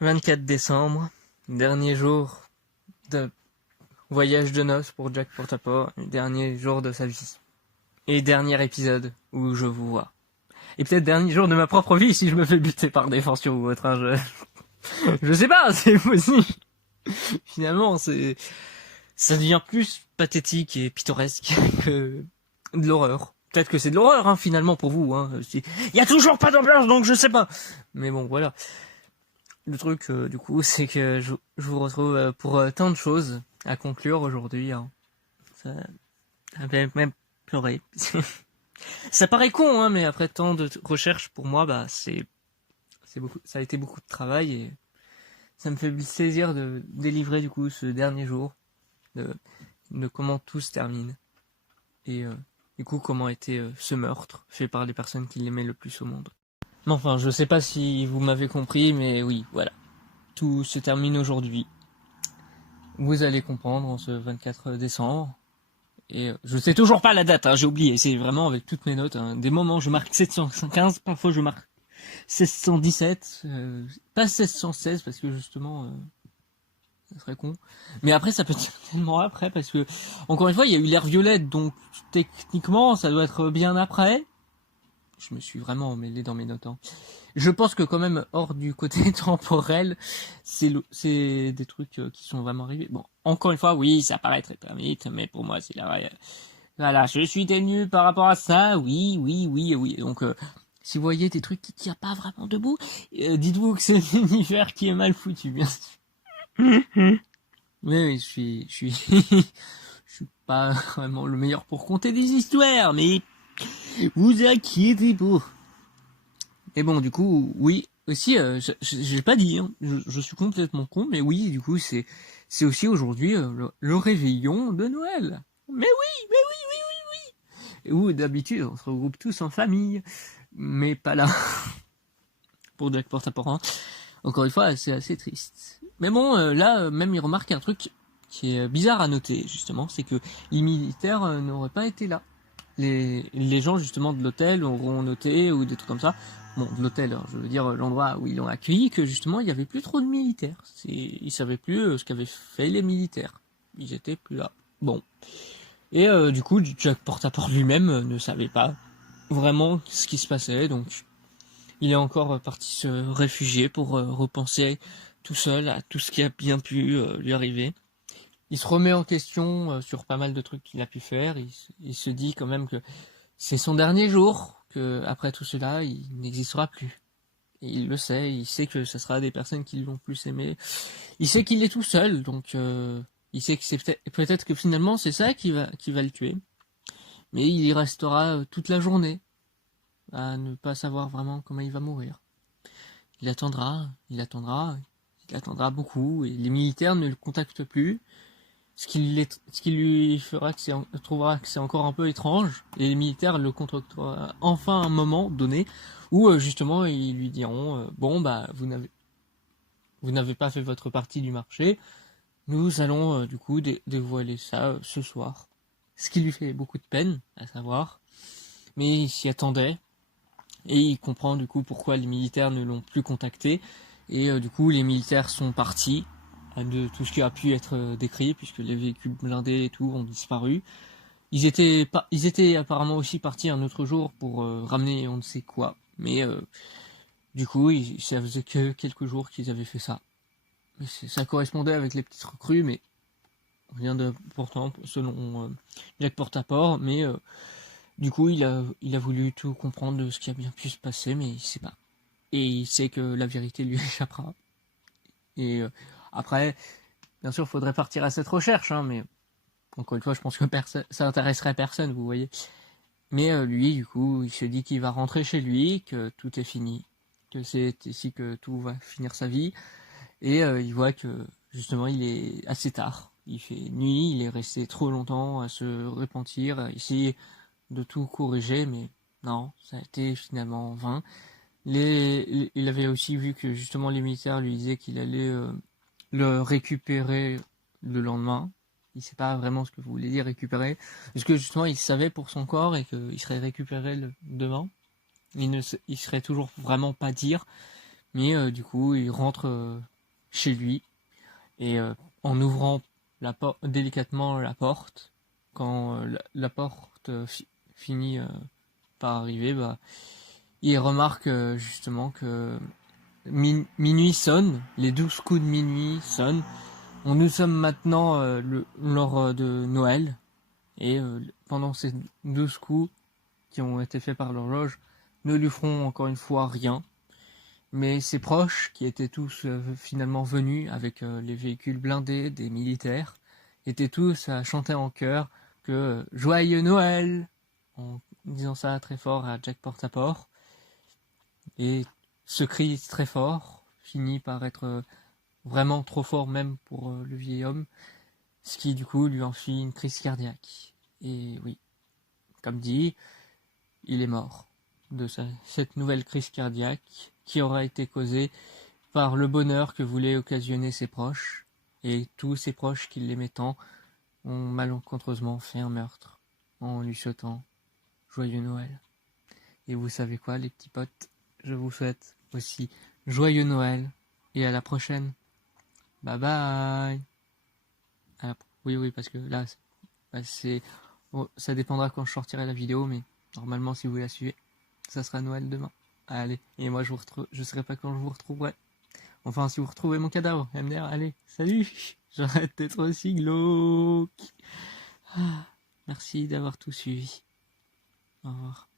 24 décembre, dernier jour de voyage de noces pour Jack Portaport, dernier jour de sa vie. Et dernier épisode où je vous vois. Et peut-être dernier jour de ma propre vie si je me fais buter par des fortures ou autre. Je sais pas, c'est possible. Finalement, ça devient plus pathétique et pittoresque que de l'horreur. Peut-être que c'est de l'horreur, finalement, pour vous. Il y a toujours pas d'ambiance, donc je sais pas. Mais bon, voilà. Le truc, du coup, c'est que je vous retrouve pour tant de choses à conclure aujourd'hui. Ça fait même pleurer. Ça paraît con, mais après tant de recherches, pour moi, c'est beaucoup, ça a été beaucoup de travail et ça me fait plaisir de délivrer, du coup, ce dernier jour de comment tout se termine. Et du coup, comment était ce meurtre fait par les personnes qui l'aimaient le plus au monde. Mais enfin, je sais pas si vous m'avez compris, mais oui, voilà. Tout se termine aujourd'hui. Vous allez comprendre en ce 24 décembre. Et je sais toujours pas la date, j'ai oublié. C'est vraiment avec toutes mes notes. Des moments, je marque 715, parfois je marque 1617. Pas 1616 parce que justement, ça serait con. Mais après, ça peut être tellement après parce que, encore une fois, il y a eu l'ère violette, donc techniquement, ça doit être bien après. Je me suis vraiment mêlé dans mes notes. Je pense que quand même, hors du côté temporel, c'est des trucs qui sont vraiment arrivés. Bon, encore une fois, oui, ça paraît très vite, mais pour moi, c'est la voilà, je suis tenu par rapport à ça, oui. Donc, si vous voyez des trucs qui tiennent pas vraiment debout, dites-vous que c'est l'univers qui est mal foutu, bien sûr. Oui, je suis, je suis pas vraiment le meilleur pour conter des histoires, mais vous inquiétez pas. Et bon, du coup, oui, aussi, j'ai pas dit, je suis complètement con, mais oui, du coup, c'est aussi aujourd'hui le réveillon de Noël. Mais oui. Où d'habitude, on se regroupe tous en famille, mais pas là. Pour Jack Portaport. Encore une fois, c'est assez triste. Mais bon, là, même il remarque un truc qui est bizarre à noter, justement, c'est que les militaires n'auraient pas été là. Les gens, justement, de l'hôtel auront noté, ou des trucs comme ça. Bon, de l'hôtel, je veux dire l'endroit où ils l'ont accueilli, que justement, il n'y avait plus trop de militaires. Ils savaient plus ce qu'avaient fait les militaires. Ils étaient plus là. Bon. Et du coup, Jack Portaport lui-même ne savait pas vraiment ce qui se passait, donc il est encore parti se réfugier pour repenser tout seul à tout ce qui a bien pu lui arriver. Il se remet en question sur pas mal de trucs qu'il a pu faire. Il se dit quand même que c'est son dernier jour, que après tout cela, il n'existera plus. Et il le sait, il sait que ce sera des personnes qui l'ont plus aimé. Il sait qu'il est tout seul, donc il sait que c'est peut-être que finalement c'est ça qui va le tuer. Mais il y restera toute la journée à ne pas savoir vraiment comment il va mourir. Il attendra beaucoup, et les militaires ne le contactent plus, ce qui lui trouvera que c'est encore un peu étrange, et les militaires le contacteront enfin à un moment donné, où justement ils lui diront bon vous n'avez pas fait votre partie du marché, nous allons du coup dévoiler ça ce soir. Ce qui lui fait beaucoup de peine à savoir, mais il s'y attendait. Et il comprend du coup pourquoi les militaires ne l'ont plus contacté. Et du coup, les militaires sont partis de tout ce qui a pu être décrit, puisque les véhicules blindés et tout ont disparu. Ils étaient apparemment aussi partis un autre jour pour ramener on ne sait quoi. Mais du coup, ça faisait que quelques jours qu'ils avaient fait ça. Mais ça correspondait avec les petites recrues, mais rien d'important selon Jack Portaport. Mais du coup, il a voulu tout comprendre de ce qui a bien pu se passer, mais il sait pas. Et il sait que la vérité lui échappera. Et après, bien sûr, il faudrait partir à cette recherche, mais encore une fois, je pense que ça intéresserait personne, vous voyez. Mais lui, du coup, il se dit qu'il va rentrer chez lui, que tout est fini, que c'est ici que tout va finir sa vie. Et il voit que, justement, il est assez tard. Il fait nuit, il est resté trop longtemps à se repentir, à essayer de tout corriger, mais non, ça a été finalement vain. Il avait aussi vu que justement les militaires lui disaient qu'il allait le récupérer le lendemain. Il sait pas vraiment ce que vous voulez dire récupérer, parce que justement il savait pour son corps et qu'il serait récupéré le demain. Il serait toujours vraiment pas dire, mais du coup il rentre chez lui. Et en ouvrant délicatement la porte, quand la porte finit par arriver, bah, il remarque justement que minuit sonne, les 12 coups de minuit sonnent. Nous sommes maintenant lors de Noël, et pendant ces 12 coups qui ont été faits par l'horloge, ne lui feront encore une fois rien. Mais ses proches, qui étaient tous finalement venus avec les véhicules blindés des militaires, étaient tous à chanter en chœur que Joyeux Noël, en disant ça très fort à Jack Porte-à-Porte. Et ce cri très fort finit par être vraiment trop fort même pour le vieil homme, ce qui du coup lui en fit une crise cardiaque. Et oui, comme dit, il est mort de cette nouvelle crise cardiaque qui aura été causée par le bonheur que voulaient occasionner ses proches, et tous ses proches qui l'aimaient tant ont malencontreusement fait un meurtre en lui souhaitant joyeux Noël. Et vous savez quoi, les petits potes, je vous souhaite aussi joyeux Noël et à la prochaine. Bye bye. Oui, parce que là, ça dépendra quand je sortirai la vidéo, mais normalement, si vous la suivez, ça sera Noël demain. Allez, et moi je saurai pas quand je vous retrouverai. Enfin, si vous retrouvez mon cadavre, MDR, allez, salut. J'arrête d'être aussi glauque. Merci d'avoir tout suivi. Au revoir.